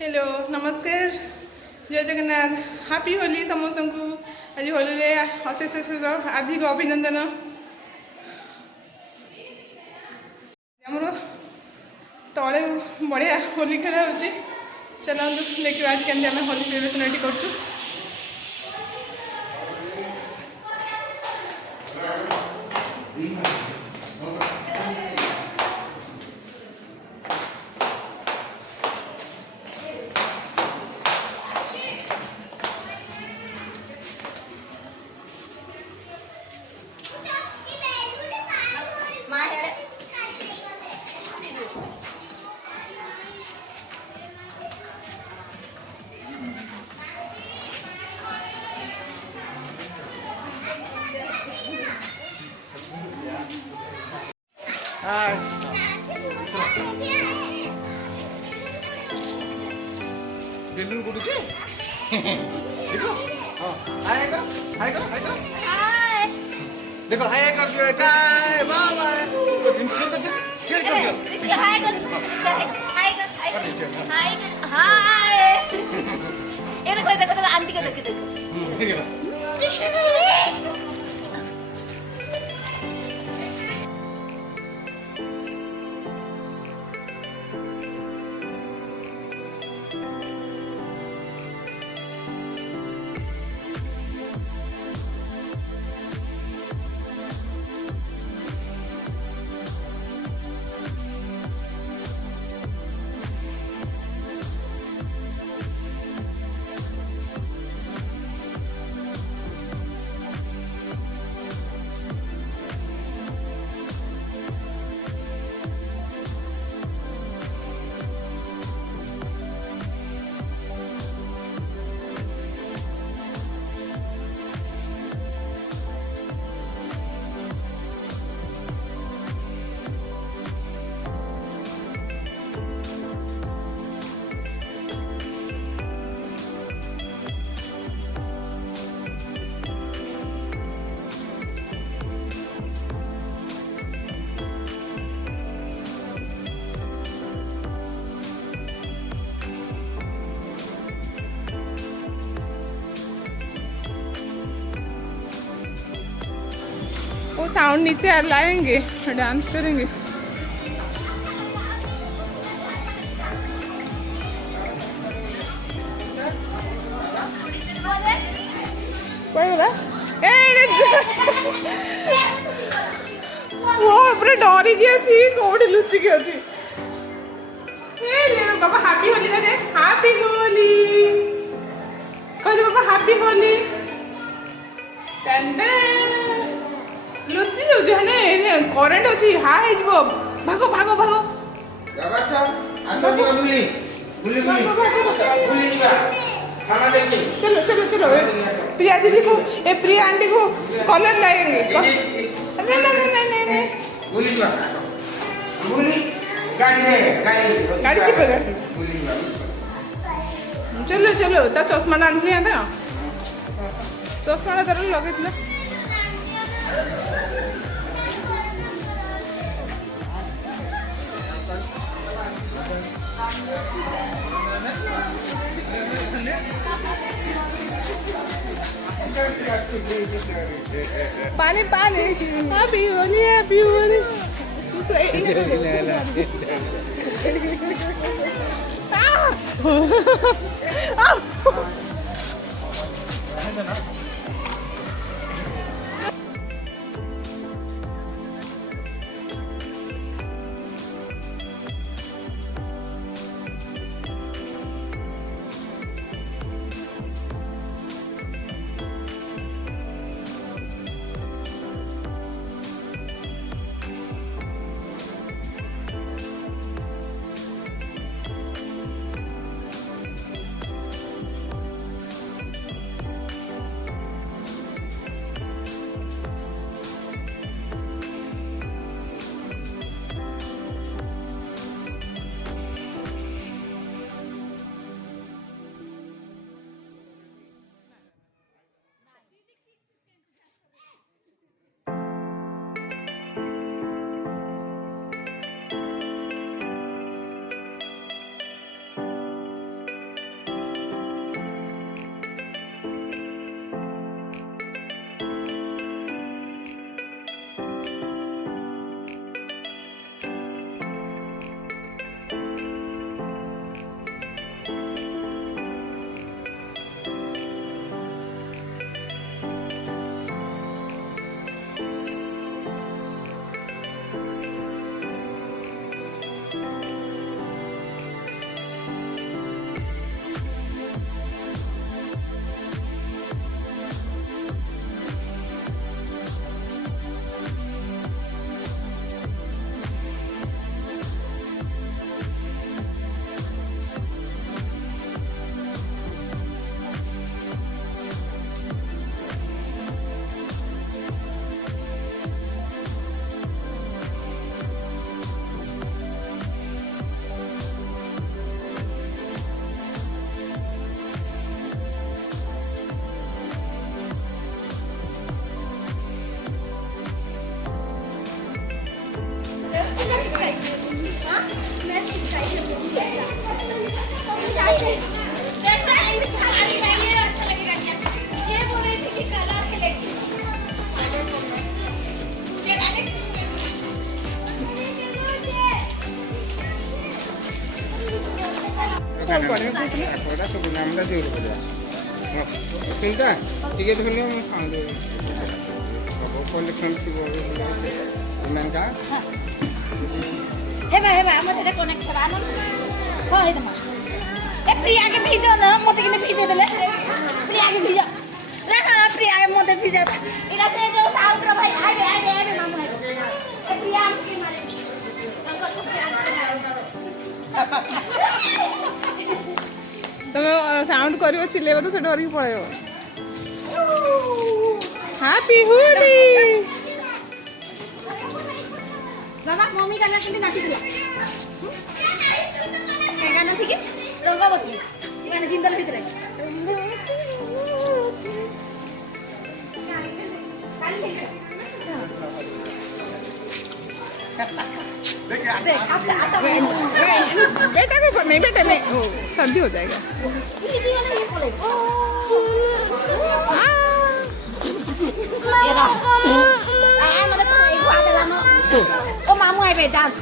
Hello नमस्कार जय Jagannath happy Holi समस्त को आज होली रे अशेष अशेष हार्दिक अभिनंदन आमर तले बढ़िया होली खेला हो चलते देखिए आज केमती आम होली सेलिब्रेशन ये कर बेलून गुडुचे देखो हां हाय करो हाय करो हाय करो हाय देखो हाय कर दियो बेटा बाय बाय चल कर दियो हाय कर हाय कर हाय कर हाय ये देखो देखो आंटी का देखो देखो वो साउंड नीचे लाएंगे डांस करेंगे वो पूरा डरी गया सी कोड लुचि गया सी ले बाबा हैप्पी होली दे हैप्पी होली कह दे बाबा हैप्पी होली टंडन लुचि जाऊ है ने करेंट अच्छी हाई हो भागो भागो भागो चलो चलो चलो प्रिया दीदी को प्रिया आंटी को कॉलर लाएंगे नहीं नहीं नहीं नहीं नहीं गाड़ी की पकड़ चलो चलो ता चश्मा आनी था चश्मा तार लगे पानी पानी हैप्पी होली କ'ଣ ପଡ଼ିବ କହୁଥିଲେ? କୋଉଟା ସବୁ ନାମଟା ଜୋର କରିବା ତିନିଟା ଟିକେ ଦେଖୁନି ମୁଁ ସାଉଣ୍ଡ ସବୁ କଲେକ୍ସନ୍ ଥିବ ଏମାନକା हेबा मते देखो नेक्स्ट करा न हो हे त म ए प्रिया के भिजो न मते किने भिजो देले प्रिया के भिजो देखा प्रिया के मते भिजो इरा से जो साउंड भाई आबे मामू ए प्रिया के मारे अंकल को प्रिया ତମେ ସାଉଣ୍ଡ କରିବ ଚିଲେଇବ ତ ସେ ଡରିକି ପଳେଇବ। ହାପି ହୋଲି। बाबा मम्मी गाना केंती नाची दिला ए गाना ठीक है रंगवती गाना जिंदल भीतर देख देख आता बेटा को नहीं बेटा नहीं ओ सर्दी हो जाएगा। ये वाला ये बोले आ, ये ना मतलब तो एक बात है ना ओ मामू आए बे डांस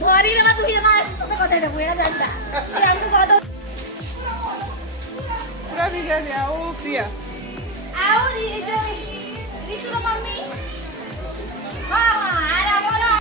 धरी रे तू ही ना तो कते दे बुएड़ा जानता ये हम तो बात पूरा भिजा दिया ओ प्रिया आओ ये जो रिसु रो मम्मी हां अरे बोलो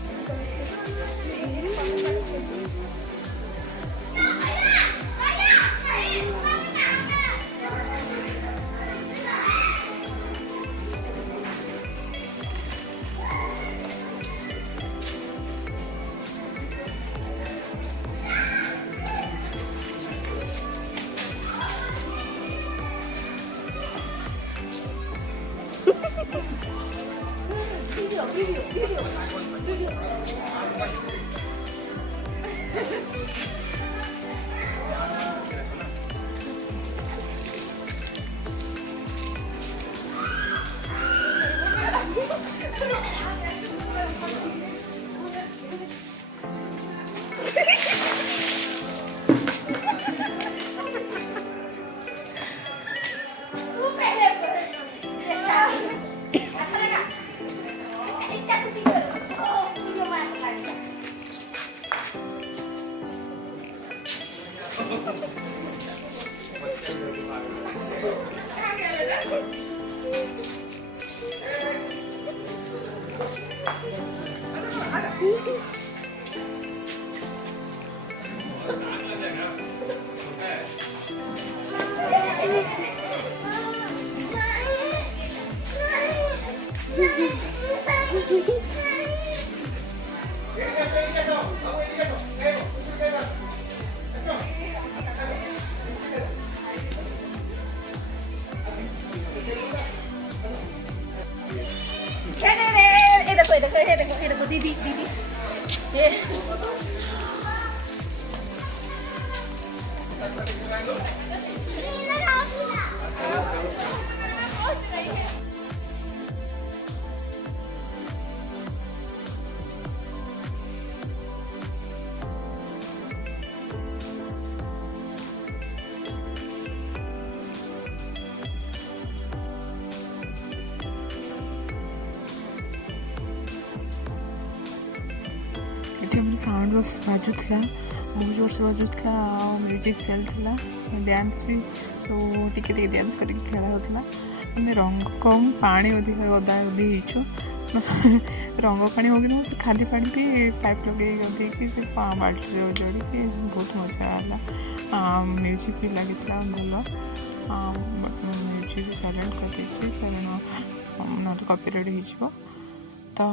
देखो दीदी ये ये साउंड बॉक्स बाजुला बहुत जोर से बाजुला म्यूजिक चलता डांस भी सब टिके डांस करके खेला होता आम रंग कम पानी अधिक गदा गदी हो रंग पानी हो कि खाली पानी भी पाइप लगे गदी से बाल्टी जोड़ी बहुत मजा आला म्यूजिक भी लगी भल म्यूजिक साइलेंट कर कारण ना कॉपीराइट हो तो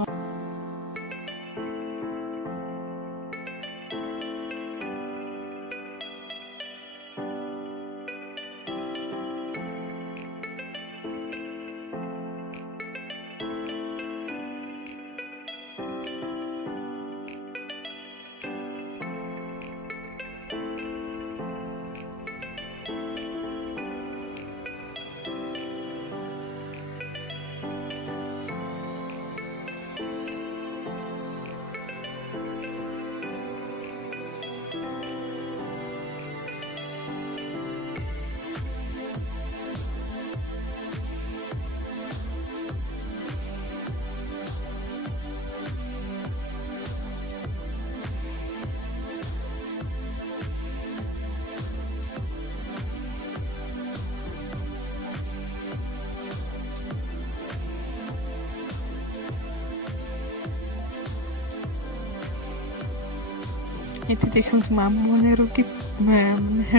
ଏଠି ଦେଖନ୍ତୁ ମାମୁଁ ମାନେ କି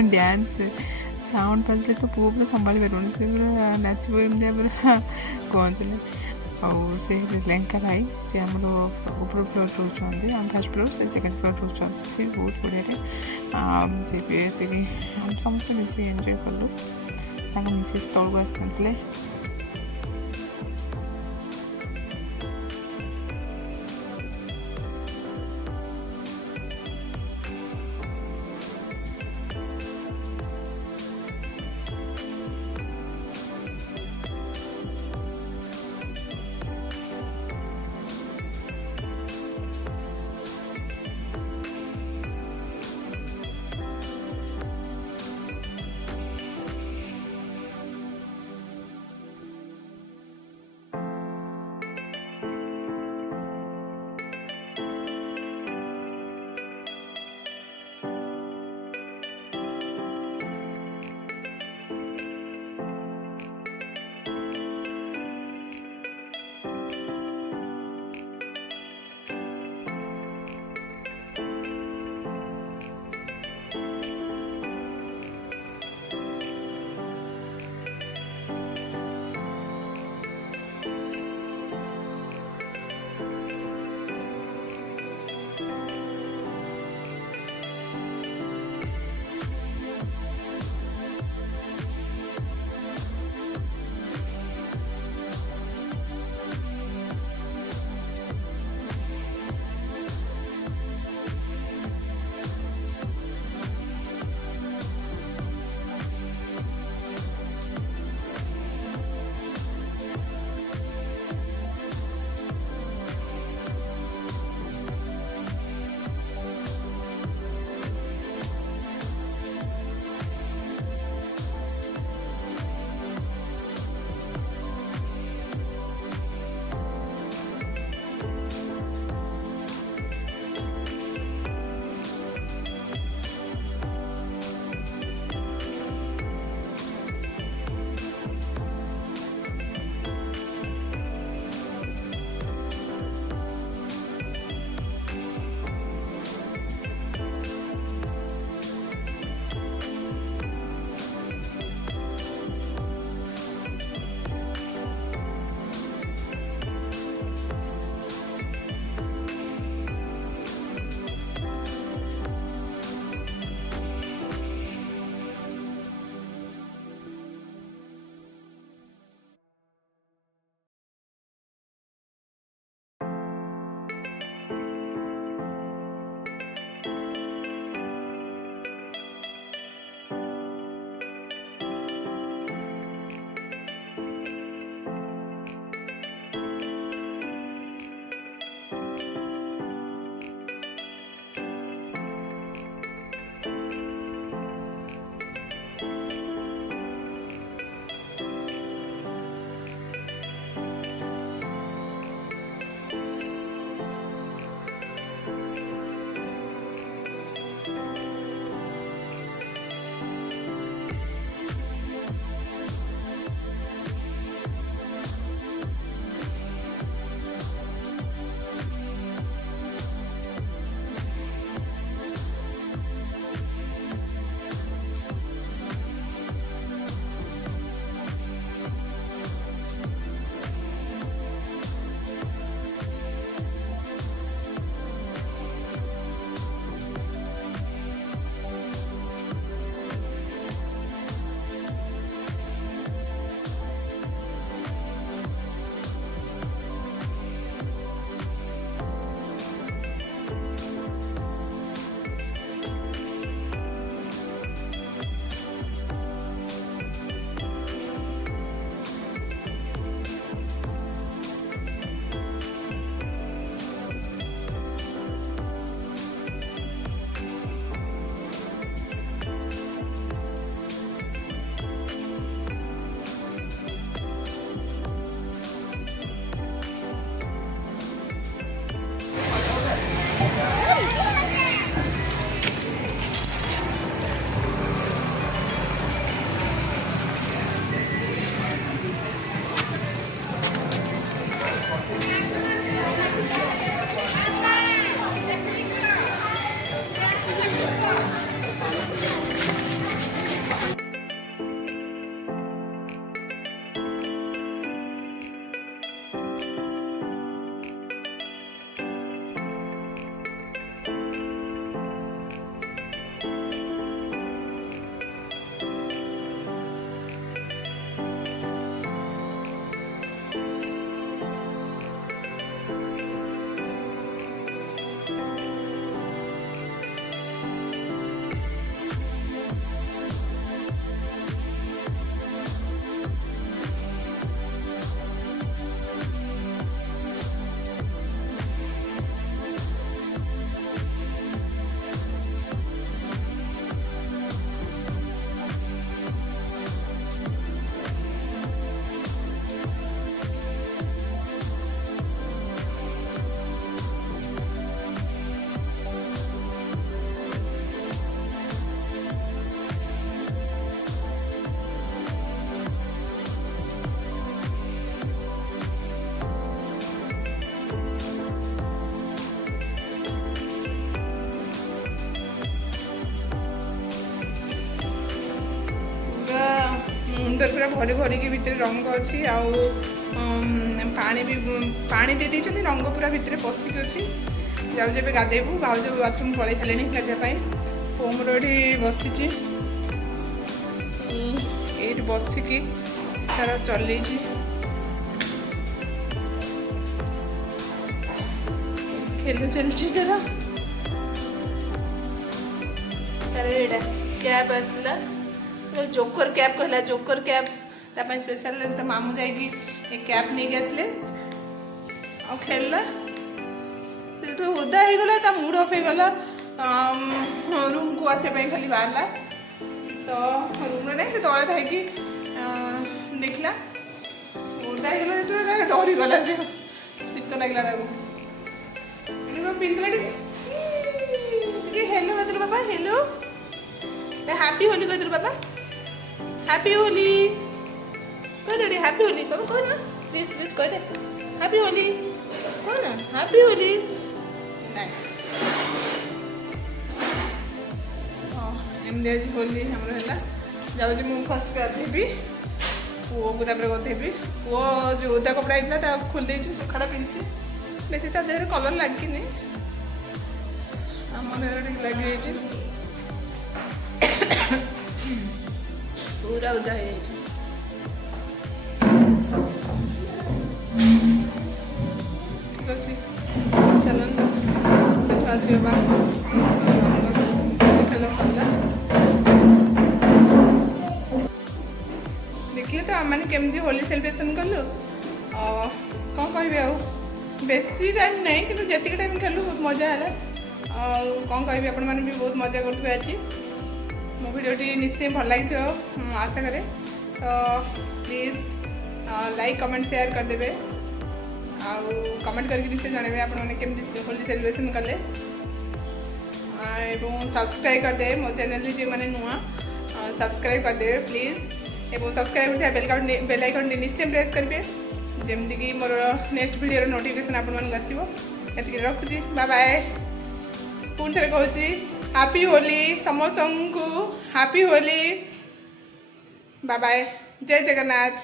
ଡ୍ୟାନ୍ସ ସାଉଣ୍ଡ ବାଜିଲେ ତ ପୁଅ ପୁରା ସମ୍ଭାଳି ପାରିବନି, ସେ ପୁରା ନାଚିବ ଏମିତିଆ ପୁରା କୁହନ୍ତିନି। ଆଉ ସେ ଲେଙ୍କା ଭାଇ ସେ ଆମର ଉପର ଫ୍ଲୋର୍ ରହୁଛନ୍ତି, ଆମ ଫାର୍ଷ୍ଟ ଫ୍ଲୋର୍, ସେ ସେକେଣ୍ଡ ଫ୍ଲୋର୍ ରହୁଛନ୍ତି। ସେ ବହୁତ ବଢ଼ିଆରେ ସେ ବି ଆମେ ସମସ୍ତେ ମିଶି ଏନ୍ଜୟ କଲୁ। ତାଙ୍କ ମିସେସ୍ ତଳକୁ ଆସିନଥିଲେ। पूरा भरी भरिकी भितर रंग अच्छी आउ पानी भी पानी दे देइछन्ती रंग पूरा भितर पशिक अच्छी जाऊँ ଏବେ गाधेबू भाउज बाथरूम पलि सारे गाधेवाई पुओ मोर ये बसी ये बसिकी तार चल खेल चलती तार तार एटा कैब आसला जोकर कैब कहला जोकर कैब तापाई स्पेशल तो मामू जाइकी कैब नहीं आसले आ खेलला से तो ओदा हो गला ता मूड ऑफ हो गला रूम को आसे खाली बाहरला तो रूम नहीं से तले थी देखला ओदा हो गला तो डरी गला से शीत लगला पिंधला टे हेलो कहते बाबा हेलो हैप्पी होली कहते बाबा हैप्पी होली कह दे हैप्पी होली बाबा कह ना प्लीज प्लीज कह दे हैप्पी होली कह ना हैप्पी होली नहीं हाँ एमती आज होली हमर है जाऊँ मुझे फर्स्ट गाधेबी पुओ को गाधेबी पुओ जो ओदा कपड़ा होता खोल दे सुखाड़ा पिंधि बेसी ता देह कलर लगे आम देह लगे पूरा उदा हो ठीक अच्छे चलते गाधोबा खेल सरला देखिए तो आम मैंने केमती होली सेलिब्रेशन कलु कौन कह बेसी टाइम नहीं कि जी टाइम खेलु बहुत मजा है कौन कह आपण मैंने भी बहुत मजा करेंगे आज मो भिडियोटी निश्चय भल लगी आशा करे तो प्लीज लाइक कमेंट शेयर करदे कमेंट करके निश्चय जनइबे आपण मैंने केमती होली सेलिब्रेशन कले सब्सक्राइब करदे मो चैनल जो मैंने नुआ सब्सक्राइब करदे प्लीज एवं सब्सक्राइब होता बेल आइकन निश्चय प्रेस करेंगे जमती मोर नेक्स्ट वीडियो नोटिफिकेशन आपको ये रखुची बाय बाय पुणी थे कहूँ हैप्पी होली समस्त को हैप्पी होली बाय बाय जय जगन्नाथ।